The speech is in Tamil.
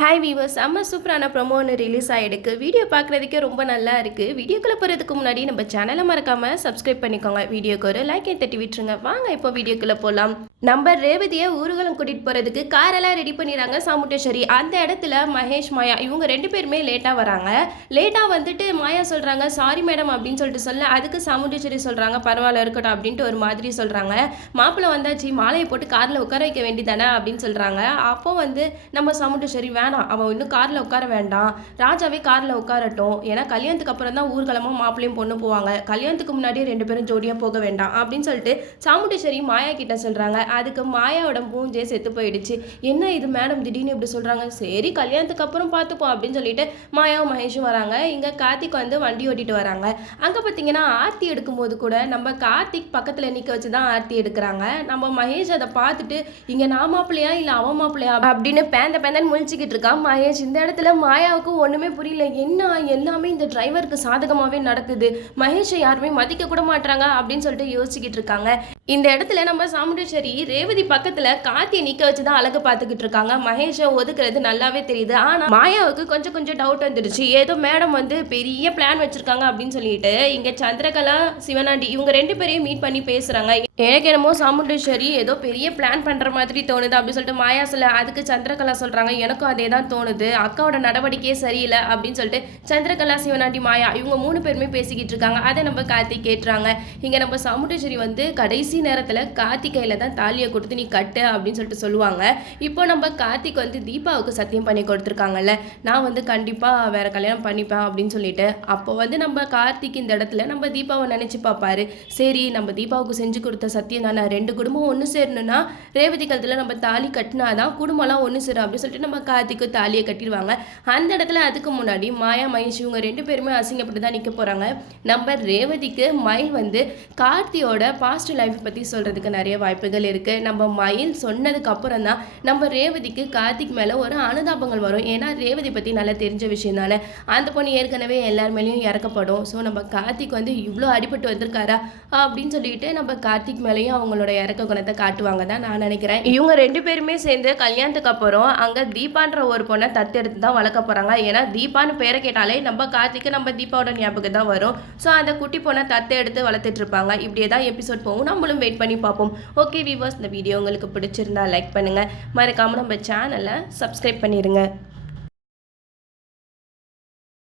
ஹாய் வீவர்ஸ் செம்ம சூப்பரான ப்ரொமோ ஒன்று ரிலீஸ் ஆகிடுக்கு வீடியோ பார்க்குறதுக்கே ரொம்ப நல்லா இருக்குது வீடியோக்குள்ளே போகிறதுக்கு முன்னாடி நம்ம சேனலை மறக்காமல் சப்ஸ்கிரைப் பண்ணிக்கோங்க. வீடியோக்கு ஒரு லைக்கை தட்டி விட்டுருங்க. வாங்க இப்போ வீடியோக்குள்ளே போகலாம் நம்ம ரேவதியை ஊர்வலம் கூட்டிகிட்டு போகிறதுக்கு காரெல்லாம் ரெடி பண்ணிடுறாங்க. சாமுட்டேஸ்வரி அந்த இடத்துல மகேஷ் மாயா இவங்க ரெண்டு பேருமே லேட்டாக வராங்க. லேட்டாக வந்துட்டு மாயா சொல்கிறாங்க சாரி மேடம் அப்படின்னு சொல்லிட்டு சொல்ல அதுக்கு சாமுண்டேஸ்வரி சொல்கிறாங்க பரவாயில்ல இருக்கட்டும் அப்படின்ட்டு ஒரு மாதிரி சொல்கிறாங்க மாப்பிள்ளை வந்தாச்சு மாலையை போட்டு காரில் உட்கார வைக்க வேண்டியதானே அப்படின்னு சொல்கிறாங்க அப்போ வந்து நம்ம சாமுண்டேஸ்வரி வேணாம். அவன் இன்னும் காரில் உட்கார வேண்டாம். ராஜாவே காரில் உட்காரட்டும். ஏன்னா கல்யாணத்துக்கு அப்புறம் தான் ஊர்கலமாக மாப்பிள்ளையும் பொண்ணு போவாங்க. கல்யாணத்துக்கு முன்னாடியே ரெண்டு பேரும் ஜோடியாக போக வேண்டாம் அப்படின்னு சொல்லிட்டு சாமுண்டேஸ்வரி மாயா கிட்ட சொல்கிறாங்க அதுக்கு மாயாவோட மூஞ்சே செத்து போயிடுச்சு. என்ன இது மேடம் திடீர்னு இப்படி சொல்கிறாங்க சரி கல்யாணத்துக்கு அப்புறம் பார்த்துப்போம் அப்படின்னு சொல்லிட்டு மாயாவும் மகேஷும் வராங்க. இங்கே கார்த்திக் வந்து வண்டி ஓட்டிட்டு வராங்க. அங்கே பார்த்தீங்கன்னா ஆர்த்தி எடுக்கும்போது கூட நம்ம கார்த்திக் பக்கத்தில் நிற்க வச்சு தான் ஆர்த்தி எடுக்கிறாங்க. நம்ம மகேஷ் அதை பார்த்துட்டு இங்கே நான் மாப்பிள்ளையா? இல்லை அவன் மாப்பிள்ளையா? அப்படின்னு பேந்த பேந்தன் முழிச்சுக்கிட்டு இருக்கான் மகேஷ் இந்த இடத்துல மாயாவுக்கு ஒன்றுமே புரியல. என்ன எல்லாமே இந்த டிரைவருக்கு சாதகமாகவே நடக்குது. மகேஷை யாருமே மதிக்க கூட மாட்றாங்க அப்படின்னு சொல்லிட்டு யோசிச்சுக்கிட்டு இருக்காங்க. இந்த இடத்துல நம்ம சாமுண்டேஸ்வரி ரேவதி பக்கத்துல கார்த்தியை நிக்க வச்சு தான் அழகு பார்த்துக்கிட்டு இருக்காங்க. மகேஷை ஒதுக்குறது நல்லாவே தெரியுது. ஆனா மாயாவுக்கு கொஞ்சம் கொஞ்சம் டவுட் வந்துடுச்சு ஏதோ மேடம் வந்து பெரிய பிளான் வச்சிருக்காங்க அப்படின்னு சொல்லிட்டு இங்க சந்திரகலா சிவனாண்டி இவங்க ரெண்டு பேரையும் மீட் பண்ணி பேசுறாங்க. எனக்கு என்னமோ சாமுண்டேஸ்வரி ஏதோ பெரிய பிளான் பண்ற மாதிரி தோணுது அப்படின்னு சொல்லிட்டு மாயா சொல்ல அதுக்கு சந்திரகலா சொல்றாங்க. எனக்கும் அதே தான் தோணுது. அக்காவோட நடவடிக்கையே சரியில்லை அப்படின்னு சொல்லிட்டு சந்திரகலா சிவனாண்டி மாயா இவங்க மூணு பேருமே பேசிக்கிட்டு இருக்காங்க. அதை நம்ம கார்த்தி கேட்டுறாங்க. இங்க நம்ம சாமுண்டேஸ்வரி வந்து கடைசி நேரத்துல கார்த்திக் கையில் தான் தாலியை கொடுத்து நீ கட்டு அப்படின்னு சொல்லிட்டு சொல்லுவாங்க. இப்போ நம்ம கார்த்திக் வந்து தீபாவுக்கு சத்தியம் பண்ணி கொடுத்துருக்காங்கல்ல நான் வந்து கண்டிப்பா வேற கல்யாணம் பண்ணிப்பேன் அப்படின்னு சொல்லிட்டு அப்போ வந்து நம்ம கார்த்திக் இந்த இடத்துல நம்ம தீபாவை நினைச்சு பார்ப்பாரு. சரி நம்ம தீபாவுக்கு செஞ்சு கொடுத்த சத்தியம் தானே ரெண்டு குடும்பம் ஒன்று சேரணும்னா ரேவதி காலத்தில் நம்ம தாலி கட்டினாதான் குடும்பம்லாம் ஒன்று சேரும் அப்படின்னு சொல்லிட்டு நம்ம கார்த்திக்கு தாலியை கட்டிடுவாங்க. அந்த இடத்துல அதுக்கு முன்னாடி மாயா மகேஷ் இவங்க ரெண்டு பேருமே அசிங்கப்பட்டு தான் நிற்க போகிறாங்க நம்ம ரேவதிக்கு மயில் வந்து கார்த்தியோட பாஸ்ட் லைஃப் பற்றி சொல்கிறதுக்கு நிறைய வாய்ப்புகள் இருக்குது நம்ம மயில் சொன்னதுக்கு அப்புறம் தான் நம்ம ரேவதிக்கு கார்த்திக் மேலே ஒரு அனுதாபங்கள் வரும். ஏன்னா ரேவதி பற்றி நல்லா தெரிஞ்ச விஷயம் தானே? அந்த பொண்ணு ஏற்கனவே எல்லார் மேலேயும் இறக்கப்படும். ஸோ நம்ம கார்த்திக் வந்து இவ்வளோ அடிபட்டு வந்திருக்காரா அப்படின்னு சொல்லிட்டு நம்ம கார்த்திக் மேலேயும் அவங்களோட இறக்க குணத்தை காட்டுவாங்க தான் நான் நினைக்கிறேன். இவங்க ரெண்டு பேருமே சேர்ந்து கல்யாணத்துக்கு அப்புறம் அங்கே தீபான்ற ஒரு பொண்ணை தத்தெடுத்து தான் வளர்க்க போகிறாங்க ஏன்னா தீபான்னு பேரை கேட்டாலே நம்ம கார்த்திக்கு நம்ம தீபாவோட ஞாபகம் தான் வரும். ஸோ அந்த குட்டி பொண்ணை தத்து எடுத்து வளர்த்துட்டு இருப்பாங்க. இப்படியே தான் எபிசோட் போகும். நம்மளும் வெயிட் பண்ணி பார்ப்போம். ஓகே வியூவர்ஸ் இந்த வீடியோ உங்களுக்கு பிடிச்சிருந்தா லைக் பண்ணுங்கள் மறக்காமல் நம்ம சேனலை சப்ஸ்கிரைப் பண்ணிடுங்க